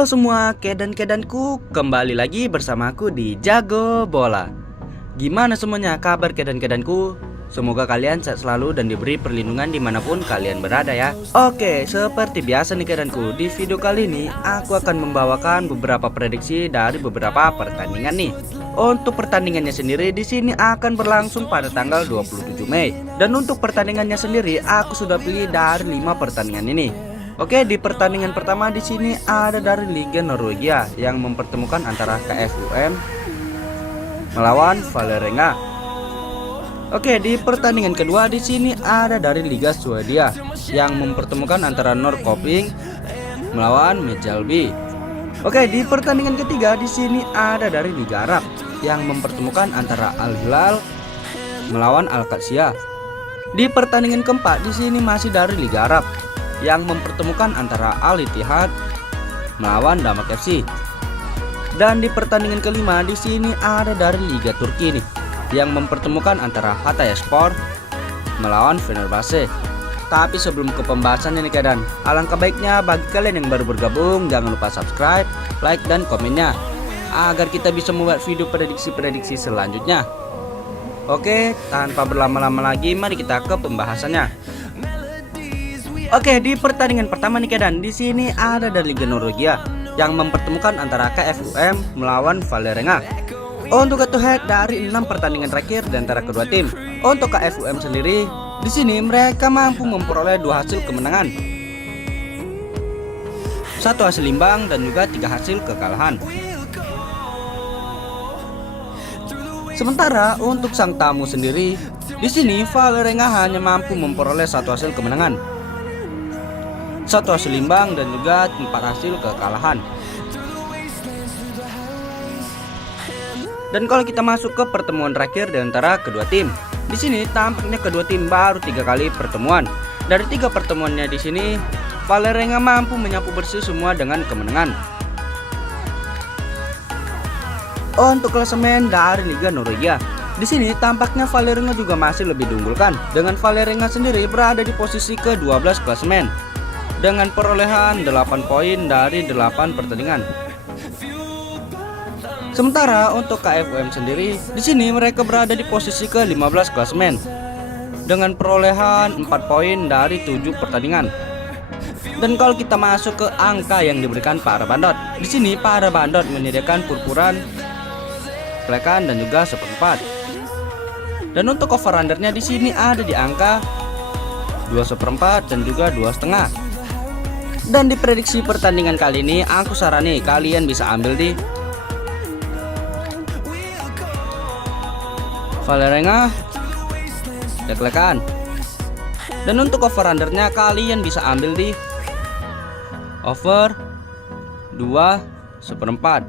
Halo semua, kedan-kedanku, kembali lagi bersamaku di Jago Bola. Gimana semuanya kabar kedan-kedanku? Semoga kalian sehat selalu dan diberi perlindungan dimanapun kalian berada ya. Oke, seperti biasa nih kedanku, di video kali ini aku akan membawakan beberapa prediksi dari beberapa pertandingan nih. Untuk pertandingannya sendiri di sini akan berlangsung pada tanggal 27 Mei. Dan untuk pertandingannya sendiri aku sudah pilih dari 5 pertandingan ini. Oke, di pertandingan pertama di sini ada dari Liga Norwegia yang mempertemukan antara KFUM melawan Vålerenga. Oke, di pertandingan kedua di sini ada dari Liga Swedia yang mempertemukan antara Norrköping melawan Mjällby. Oke, di pertandingan ketiga di sini ada dari Liga Arab yang mempertemukan antara Al Hilal melawan Al Qadsiya. Di pertandingan keempat di sini masih dari Liga Arab yang mempertemukan antara Al Ittihad melawan Damak FC. Dan di pertandingan kelima di sini ada dari Liga Turki nih yang mempertemukan antara Hatayspor melawan Fenerbahce. Tapi sebelum ke pembahasannya nih kedan, alangkah baiknya bagi kalian yang baru bergabung jangan lupa subscribe, like dan komennya agar kita bisa membuat video prediksi-prediksi selanjutnya. Oke, tanpa berlama-lama lagi mari kita ke pembahasannya. Oke, di pertandingan pertama nih kedan, di sini ada dari Liga Norwegia yang mempertemukan antara KFUM melawan Vålerenga. Untuk head to head dari 6 pertandingan terakhir di antara kedua tim. Untuk KFUM sendiri, di sini mereka mampu memperoleh 2 hasil kemenangan, 1 hasil imbang dan juga 3 hasil kekalahan. Sementara untuk sang tamu sendiri, di sini Vålerenga hanya mampu memperoleh 1 hasil kemenangan, 1 hasil imbang dan juga 4 hasil kekalahan. Dan kalau kita masuk ke pertemuan terakhir di antara kedua tim, di sini tampaknya kedua tim baru 3 kali pertemuan. Dari 3 pertemuannya di sini, Vålerenga mampu menyapu bersih semua dengan kemenangan. Untuk klasemen dari Liga Norwegia, di sini tampaknya Vålerenga juga masih lebih diunggulkan, dengan Vålerenga sendiri berada di posisi ke-12 klasemen dengan perolehan 8 poin dari 8 pertandingan. Sementara untuk KFUM sendiri, di sini mereka berada di posisi ke-15 klasemen dengan perolehan 4 poin dari 7 pertandingan. Dan kalau kita masuk ke angka yang diberikan para bandot, di sini para bandot menyediakan purpuran, plekan dan juga seperempat. Dan untuk over undernya di sini ada di angka 2/4 dan juga 2,5. Dan di prediksi pertandingan kali ini aku sarani kalian bisa ambil di Vålerenga deg-degan. Dan untuk over undernya kalian bisa ambil di over 2/4.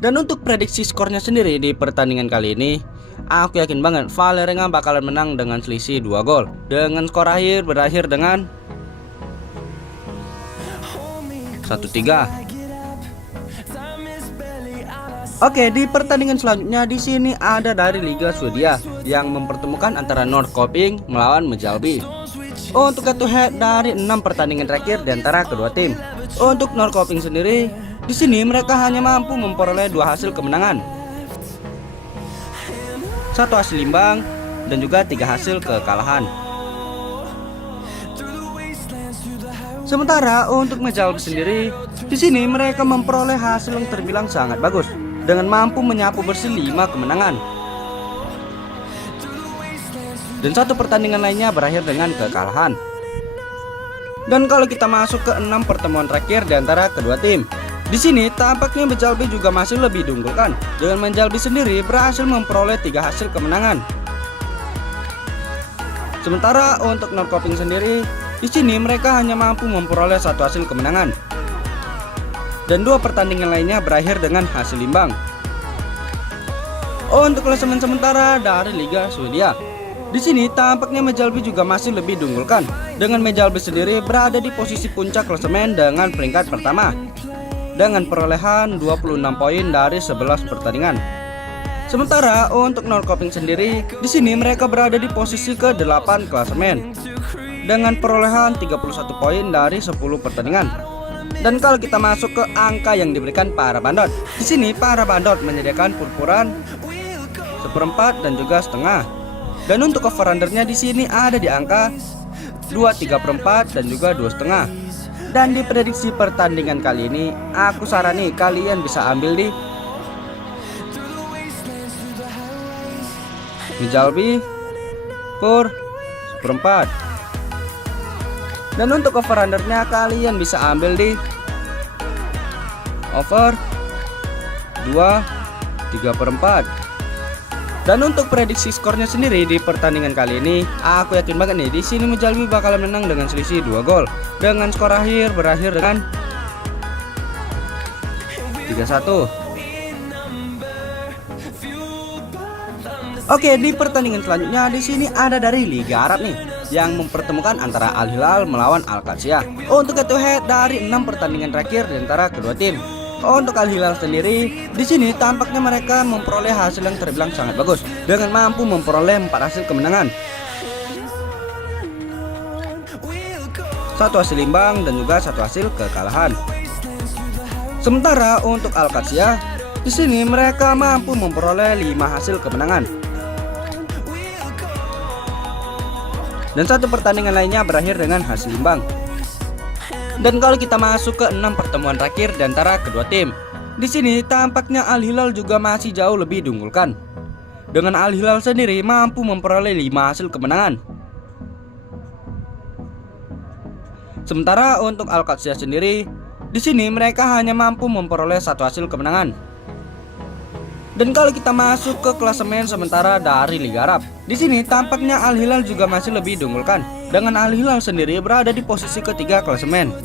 Dan untuk prediksi skornya sendiri di pertandingan kali ini, aku yakin banget Vålerenga bakalan menang dengan selisih 2 gol. Dengan skor akhir berakhir dengan 1-3. Oke, di pertandingan selanjutnya di sini ada dari Liga Swedia yang mempertemukan antara Norrköping melawan Mjällby. Untuk head to head dari 6 pertandingan terakhir di antara kedua tim. Untuk Norrköping sendiri, di sini mereka hanya mampu memperoleh 2 hasil kemenangan, 1 hasil imbang dan juga 3 hasil kekalahan. Sementara untuk Mjällby sendiri, di sini mereka memperoleh hasil yang terbilang sangat bagus dengan mampu menyapu bersih 5 kemenangan. Dan 1 pertandingan lainnya berakhir dengan kekalahan. Dan kalau kita masuk ke 6 pertemuan terakhir di antara kedua tim, di sini tampaknya Mjällby juga masih lebih diunggulkan dengan Mjällby sendiri berhasil memperoleh 3 hasil kemenangan. Sementara untuk Norrköping sendiri, di sini mereka hanya mampu memperoleh 1 hasil kemenangan dan 2 pertandingan lainnya berakhir dengan hasil imbang. Untuk klasemen sementara dari Liga Swedia, di sini tampaknya Mjällby juga masih lebih diunggulkan dengan Mjällby sendiri berada di posisi puncak klasemen dengan peringkat pertama dengan perolehan 26 poin dari 11 pertandingan. Sementara untuk Norrköping sendiri, di sini mereka berada di posisi ke-8 klasemen dengan perolehan 31 poin dari 10 pertandingan. Dan kalau kita masuk ke angka yang diberikan para bandot, di sini para bandot menyediakan purpuran, seperempat dan juga setengah. Dan untuk over undernya di sini ada di angka 2/3/4 dan juga 2,5. Dan di prediksi pertandingan kali ini, aku sarani kalian bisa ambil di Mijalbi Pur seperempat. Dan untuk over undernya kalian bisa ambil di over 2/3/4. Dan untuk prediksi skornya sendiri di pertandingan kali ini, aku yakin banget nih di sini Mujalbi bakalan menang dengan selisih 2 gol. Dengan skor akhir berakhir dengan 3-1. Oke, di pertandingan selanjutnya di sini ada dari Liga Arab nih yang mempertemukan antara Al Hilal melawan Al Qadsiah. Untuk head to head dari 6 pertandingan terakhir di antara kedua tim. Untuk Al Hilal sendiri, di sini tampaknya mereka memperoleh hasil yang terbilang sangat bagus dengan mampu memperoleh 4 hasil kemenangan, 1 hasil imbang dan juga 1 hasil kekalahan. Sementara untuk Al Qadsiah, di sini mereka mampu memperoleh 5 hasil kemenangan dan 1 pertandingan lainnya berakhir dengan hasil imbang. Dan kalau kita masuk ke 6 pertemuan terakhir di antara kedua tim, di sini tampaknya Al Hilal juga masih jauh lebih diunggulkan. Dengan Al Hilal sendiri mampu memperoleh 5 hasil kemenangan. Sementara untuk Al Qadsiah sendiri, di sini mereka hanya mampu memperoleh 1 hasil kemenangan. Dan kalau kita masuk ke klasemen sementara dari Liga Arab, di sini tampaknya Al Hilal juga masih lebih diunggulkan. Dengan Al Hilal sendiri berada di posisi ketiga klasemen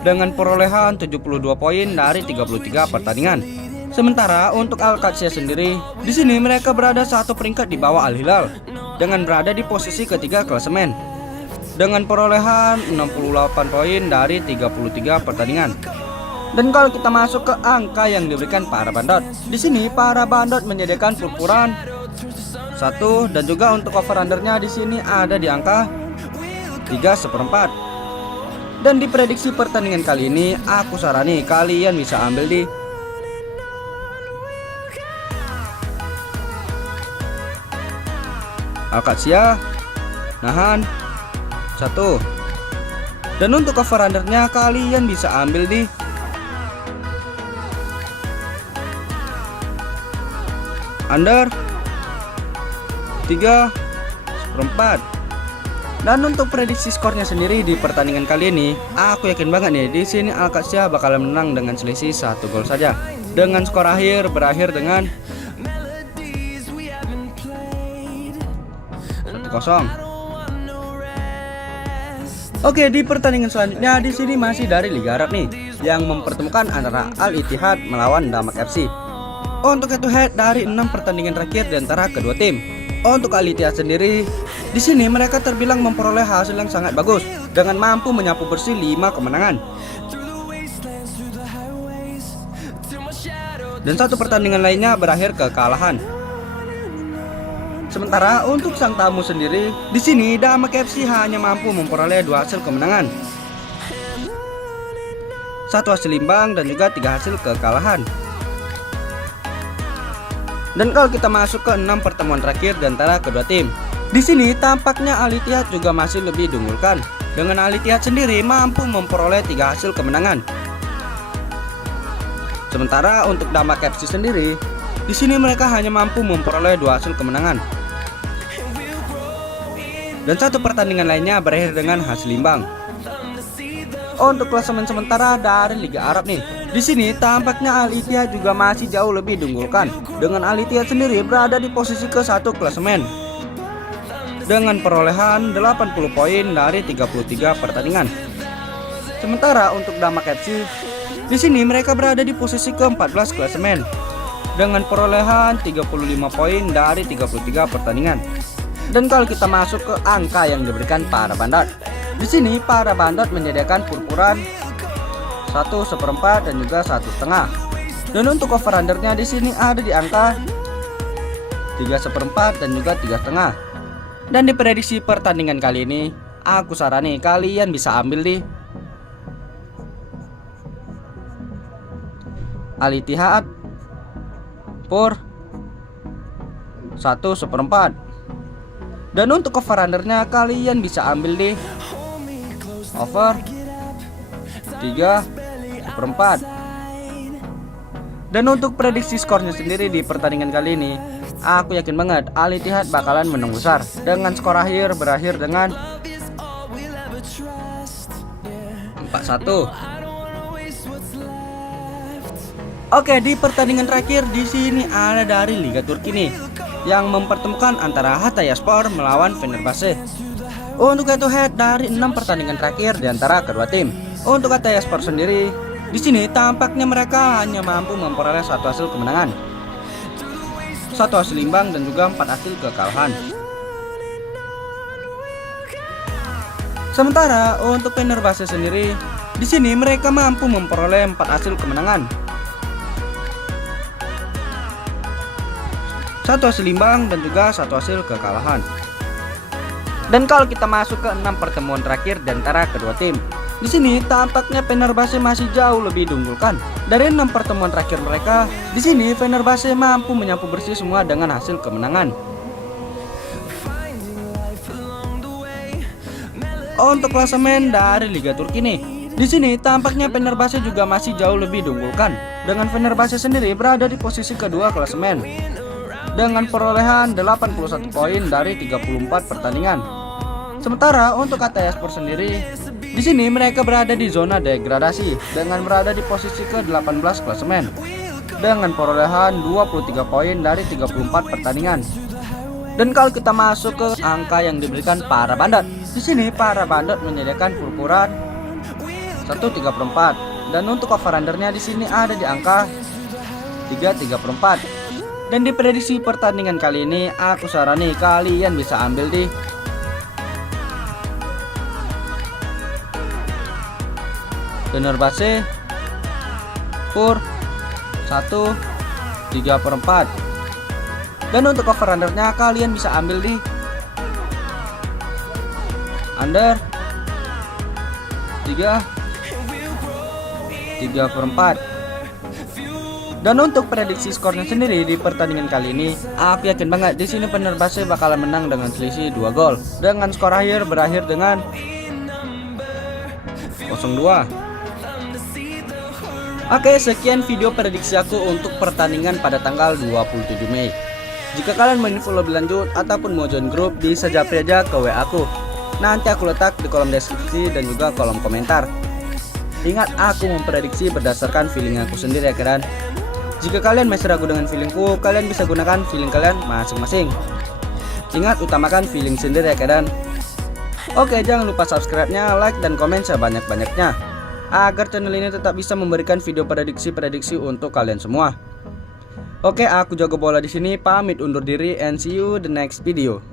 dengan perolehan 72 poin dari 33 pertandingan. Sementara untuk Al Qadsiah sendiri, di sini mereka berada 1 peringkat di bawah Al Hilal dengan berada di posisi ketiga klasemen dengan perolehan 68 poin dari 33 pertandingan. Dan kalau kita masuk ke angka yang diberikan para bandot, di sini para bandot menyediakan purpuran 1 dan juga untuk over undernya di sini ada di angka 3/4. Dan di prediksi pertandingan kali ini, aku sarani kalian bisa ambil di Al Qadsiah nahan 1. Dan untuk over undernya kalian bisa ambil di under 3/4. Dan untuk prediksi skornya sendiri di pertandingan kali ini, aku yakin banget nih di sini Al Qadsiah bakalan menang dengan selisih 1 gol saja. Dengan skor akhir berakhir dengan 1-0. Oke, di pertandingan selanjutnya di sini masih dari Liga Arab nih yang mempertemukan antara Al Ittihad melawan Damak FC. Untuk head to head dari 6 pertandingan terakhir di antara kedua tim. Untuk Al Ittihad sendiri, di sini mereka terbilang memperoleh hasil yang sangat bagus dengan mampu menyapu bersih 5 kemenangan dan 1 pertandingan lainnya berakhir kekalahan. Sementara untuk sang tamu sendiri, di sini Damak FC hanya mampu memperoleh 2 hasil kemenangan, 1 hasil imbang dan juga 3 hasil kekalahan. Dan kalau kita masuk ke 6 pertemuan terakhir di antara kedua tim, di sini tampaknya Al Ittihad juga masih lebih diunggulkan. Dengan Al Ittihad sendiri mampu memperoleh 3 hasil kemenangan. Sementara untuk Damak FC sendiri, di sini mereka hanya mampu memperoleh 2 hasil kemenangan dan 1 pertandingan lainnya berakhir dengan hasil imbang. Untuk klasemen sementara dari Liga Arab nih, di sini tampaknya Al Ittihad juga masih jauh lebih diunggulkan. Dengan Al Ittihad sendiri berada di posisi ke-1 klasemen dengan perolehan 80 poin dari 33 pertandingan. Sementara untuk Damak FC, di sini mereka berada di posisi ke-14 klasemen dengan perolehan 35 poin dari 33 pertandingan. Dan kalau kita masuk ke angka yang diberikan para bandot, di sini para bandot menyediakan purpuran 1/4 dan juga 1,5. Dan untuk over undernya di sini ada di angka 3/4 dan juga 3,5. Dan di prediksi pertandingan kali ini, aku sarani kalian bisa ambil di Al Ittihad per 1/4. Dan untuk over-undernya kalian bisa ambil di over 3/4. Dan untuk prediksi skornya sendiri di pertandingan kali ini, aku yakin banget Al Ittihad bakalan menang besar dengan skor akhir berakhir dengan 4-1. Oke, di pertandingan terakhir di sini ada dari Liga Turki nih yang mempertemukan antara Hatayspor melawan Fenerbahce. Untuk head to head dari 6 pertandingan terakhir di antara kedua tim. Untuk Hatayspor sendiri, di sini tampaknya mereka hanya mampu memperoleh 1 hasil kemenangan, 1 hasil imbang dan juga 4 hasil kekalahan. Sementara untuk Fenerbahce sendiri, di sini mereka mampu memperoleh 4 hasil kemenangan, 1 hasil imbang dan juga 1 hasil kekalahan. Dan kalau kita masuk ke 6 pertemuan terakhir di antara kedua tim, di sini tampaknya Fenerbahce masih jauh lebih diunggulkan. Dari 6 pertemuan terakhir mereka, di sini Fenerbahce mampu menyapu bersih semua dengan hasil kemenangan. Untuk klasemen dari Liga Turki nih, di sini tampaknya Fenerbahce juga masih jauh lebih diunggulkan. Dengan Fenerbahce sendiri berada di posisi kedua klasemen dengan perolehan 81 poin dari 34 pertandingan. Sementara untuk Hatayspor sendiri, di sini mereka berada di zona degradasi dengan berada di posisi ke-18 klasemen dengan perolehan 23 poin dari 34 pertandingan. Dan kalau kita masuk ke angka yang diberikan para bandot, di sini para bandot menyediakan purpuran 1/3/4 dan untuk over-undernya di sini ada di angka 3/3/4. Dan di prediksi pertandingan kali ini aku sarani kalian bisa ambil di Fenerbahce per 1/3/4. Dan untuk over-undernya kalian bisa ambil di under 3/4. Dan untuk prediksi skornya sendiri di pertandingan kali ini, aku yakin banget di sini Fenerbahce bakalan menang dengan selisih 2 gol dengan skor akhir berakhir dengan 0-2. Oke, sekian video prediksi aku untuk pertandingan pada tanggal 27 Mei. Jika kalian mau info lebih lanjut ataupun mau join grup, bisa japri aja ke WA aku. Nanti aku letak di kolom deskripsi dan juga kolom komentar. Ingat, aku memprediksi berdasarkan feeling aku sendiri ya kan. Jika kalian masih ragu dengan feelingku, kalian bisa gunakan feeling kalian masing-masing. Ingat, utamakan feeling sendiri ya kan. Oke, jangan lupa subscribe-nya, like dan komen sebanyak-banyaknya agar channel ini tetap bisa memberikan video prediksi-prediksi untuk kalian semua. Oke, aku Jago Bola di sini pamit undur diri and see you the next video.